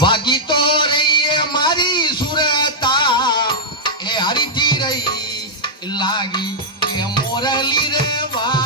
વાગી તો રહી એ મારી સુરતા. એ હરીથી રહી લાગી એ મોરલી રે વાગી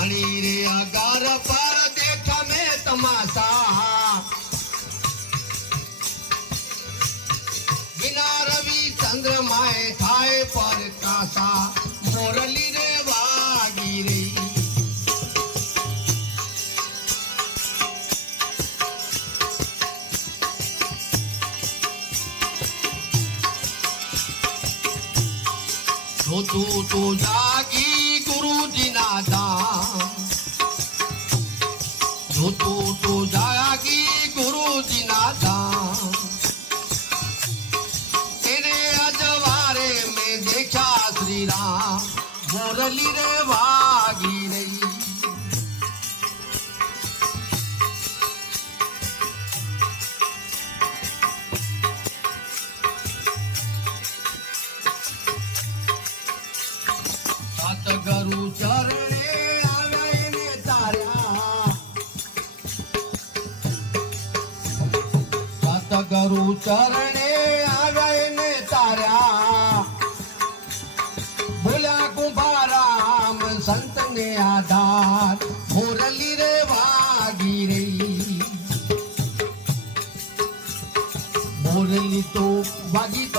પાણી રે અગાર પર દેખ્યા મેં તમાશા વિના રવિ ચંદ્રમાએ થાય પર કાસા મોરલી રે વાગી રહી જો તું તું જાગી முரளிர வாகினை સાતગરુ ચરણે આવ્યાને તાર્યા સાતગરુ ચરણે સંતને આધાર મુરલી રે વાગી રહી મુરલી તો વાગી રે